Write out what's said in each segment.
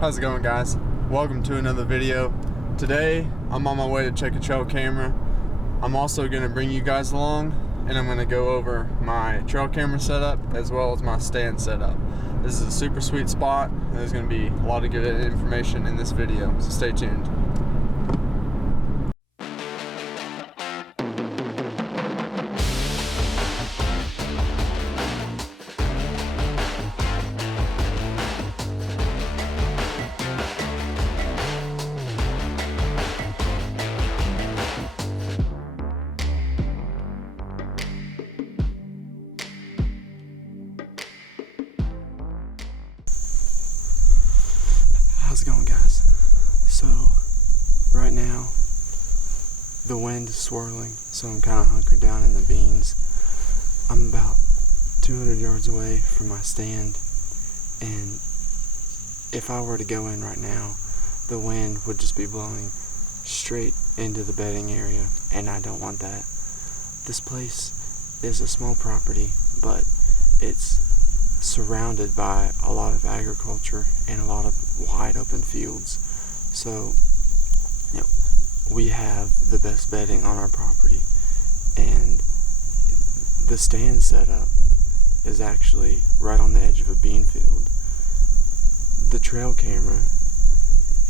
How's it going, guys? Welcome to another video. Today I'm on my way to check a trail camera. I'm also going to bring you guys along, and I'm going to go over my trail camera setup as well as my stand setup. This is a super sweet spot, and there's going to be a lot of good information in this video, so stay tuned. How's it going, guys? So right now the wind is swirling, so I'm kind of hunkered down in the beans. I'm about 200 yards away from my stand, and if I were to go in right now, the wind would just be blowing straight into the bedding area, and I don't want that. This place is a small property, but it's surrounded by a lot of agriculture and a lot of wide open fields. So, we have the best bedding on our property, and the stand setup is actually right on the edge of a bean field. The trail camera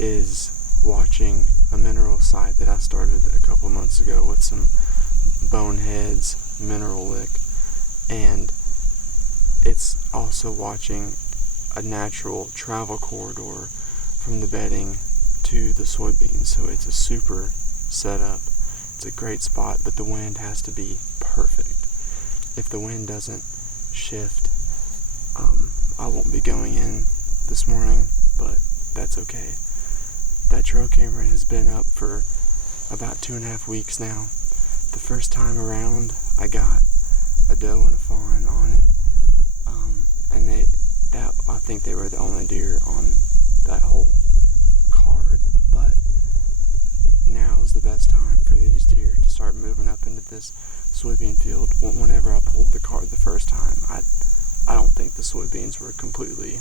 is watching a mineral site that I started a couple months ago with some boneheads, mineral lick, and it's also watching a natural travel corridor from the bedding to the soybeans. So it's a super setup. It's a great spot, but the wind has to be perfect. If the wind doesn't shift, I won't be going in this morning, but that's okay. That trail camera has been up for about 2.5 weeks now. The first time around, I got a doe and a fawn on it. And I think they were the only deer on that whole card, but now is the best time for these deer to start moving up into this soybean field. Whenever I pulled the card the first time, I don't think the soybeans were completely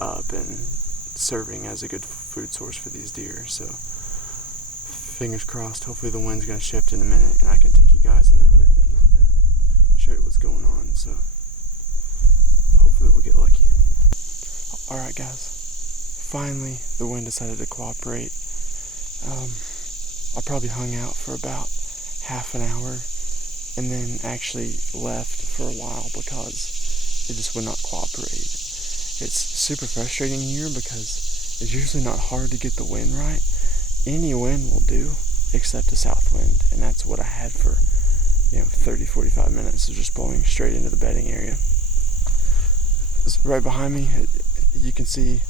up and serving as a good food source for these deer, so fingers crossed. Hopefully the wind's going to shift in a minute and I can take you guys in there with me and show you what's going on. So hopefully we'll get lucky. Alright, guys, finally the wind decided to cooperate. I probably hung out for about half an hour and then actually left for a while because it just would not cooperate. It's super frustrating here because it's usually not hard to get the wind right. Any wind will do except a south wind, and that's what I had for 30-45 minutes of just blowing straight into the bedding area. Right behind me, you can see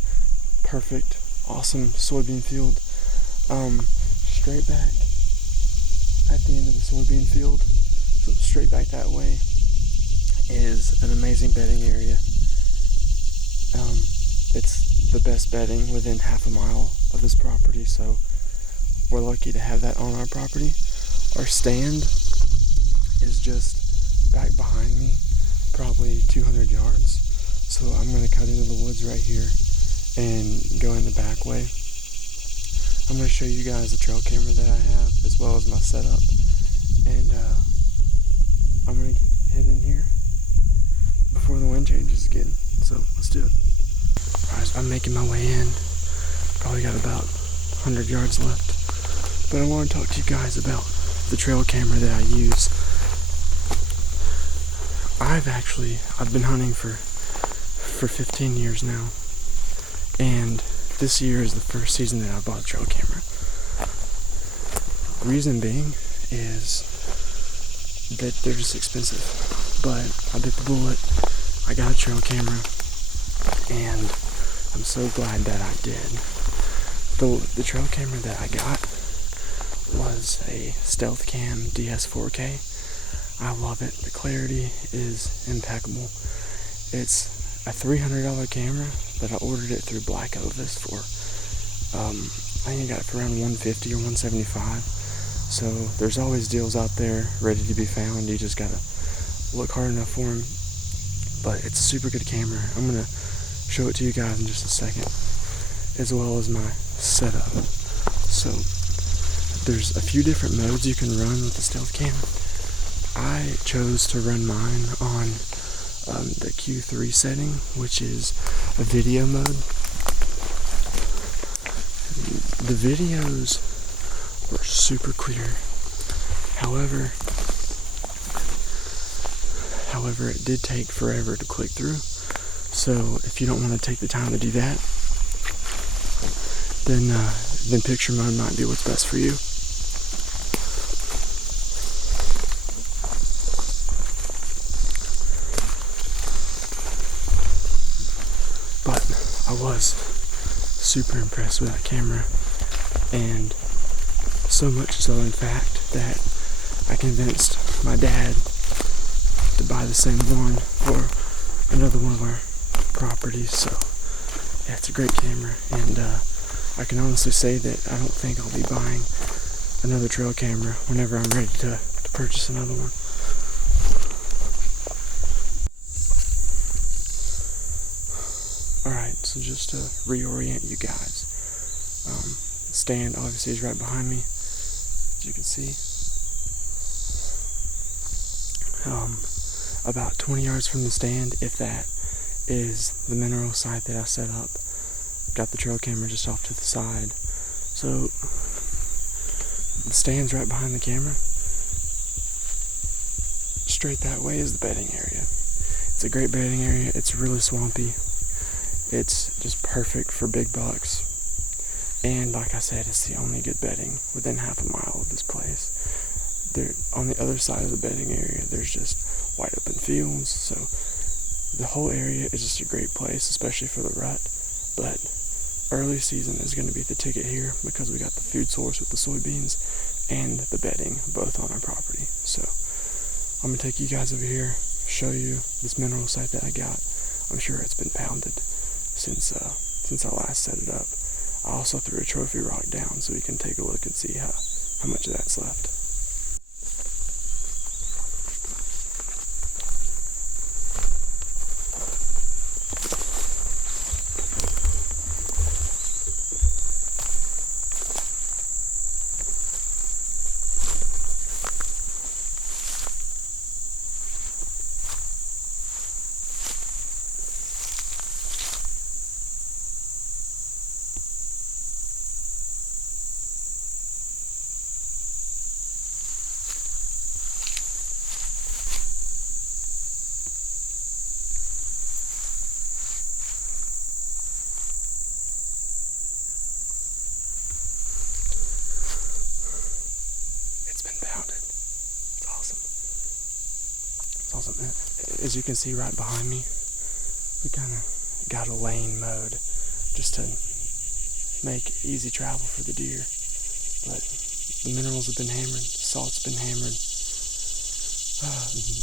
perfect, awesome soybean field. Straight back at the end of the soybean field, so straight back that way, is an amazing bedding area. It's the best bedding within half a mile of this property, so we're lucky to have that on our property. Our stand is just back behind me, probably 200 yards. So I'm going to cut into the woods right here and go in the back way. I'm going to show you guys the trail camera that I have as well as my setup. And I'm going to head in here before the wind changes again. So let's do it. Alright, so I'm making my way in. Probably got about 100 yards left. But I want to talk to you guys about the trail camera that I use. I've been hunting for 15 years now, and this year is the first season that I bought a trail camera. Reason being is that they're just expensive, but I bit the bullet. I got a trail camera, and I'm so glad that I did. The trail camera that I got was a Stealth Cam DS4K. I love it. The clarity is impeccable. It's a $300 camera, but I ordered it through Black Ovis for, I think I got it for around $150 or $175. So there's always deals out there ready to be found. You just gotta look hard enough for them. But it's a super good camera. I'm gonna show it to you guys in just a second. as well as my setup. So there's a few different modes you can run with the stealth cam. I chose to run mine on the Q3 setting, which is a video mode. The videos were super clear. However, it did take forever to click through. So if you don't want to take the time to do that, then picture mode might be what's best for you. But I was super impressed with that camera, and so much so, in fact, that I convinced my dad to buy the same one for another one of our properties. So yeah, it's a great camera, and I can honestly say that I don't think I'll be buying another trail camera whenever I'm ready to purchase another one. Alright, so just to reorient you guys, the stand obviously is right behind me, as you can see. About 20 yards from the stand, if that, is the mineral site that I set up. Got the trail camera just off to the side. So the stand's right behind the camera. Straight that way is the bedding area. It's a great bedding area. It's really swampy. It's just perfect for big bucks. And like I said, it's the only good bedding within half a mile of this place. There, on the other side of the bedding area, there's just wide open fields. So the whole area is just a great place, especially for the rut. But early season is going to be the ticket here because we got the food source with the soybeans and the bedding both on our property. So I'm going to take you guys over here, show you this mineral site that I got. I'm sure it's been pounded since I last set it up. I also threw a trophy rock down so you can take a look and see how much of that's left. As you can see right behind me, we kind of got a lane mode just to make easy travel for the deer. But the minerals have been hammered, the salt's been hammered.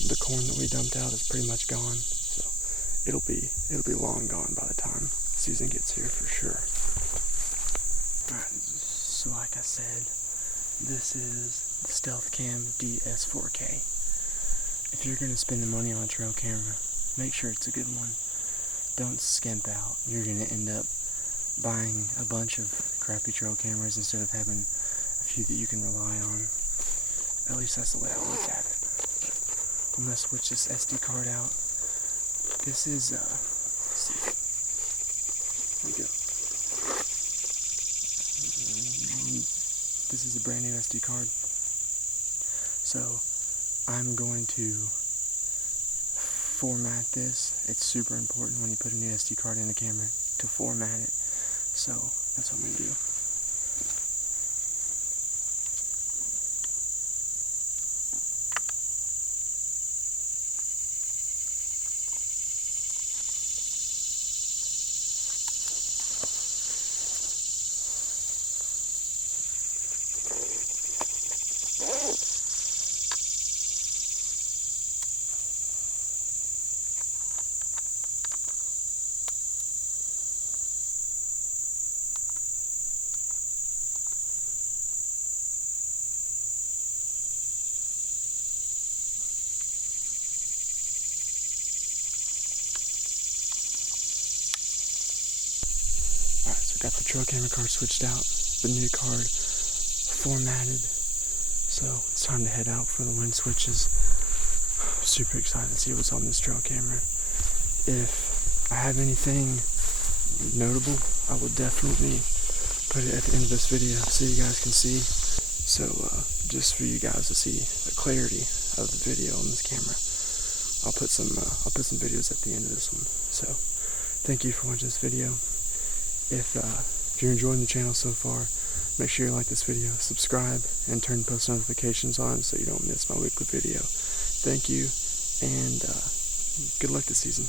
The corn that we dumped out is pretty much gone, so it'll be long gone by the time season gets here for sure. Alright, so like I said, this is the Stealth Cam DS4K. If you're going to spend the money on a trail camera, make sure it's a good one. Don't skimp out. You're going to end up buying a bunch of crappy trail cameras instead of having a few that you can rely on. At least that's the way I look at it. I'm going to switch this SD card out. This is, let's see. Here we go. This is a brand new SD card. So I'm going to format this. It's super important when you put a new SD card in the camera to format it. So that's what I'm going to do. got the trail camera card switched out, the new card formatted. So it's time to head out for the wind switches. Super excited to see what's on this trail camera. If I have anything notable, I will definitely put it at the end of this video so you guys can see. So just for you guys to see the clarity of the video on this camera, I'll put some videos at the end of this one. So thank you for watching this video. If you're enjoying the channel so far, make sure you like this video, subscribe, and turn post notifications on so you don't miss my weekly video. Thank you, and good luck this season.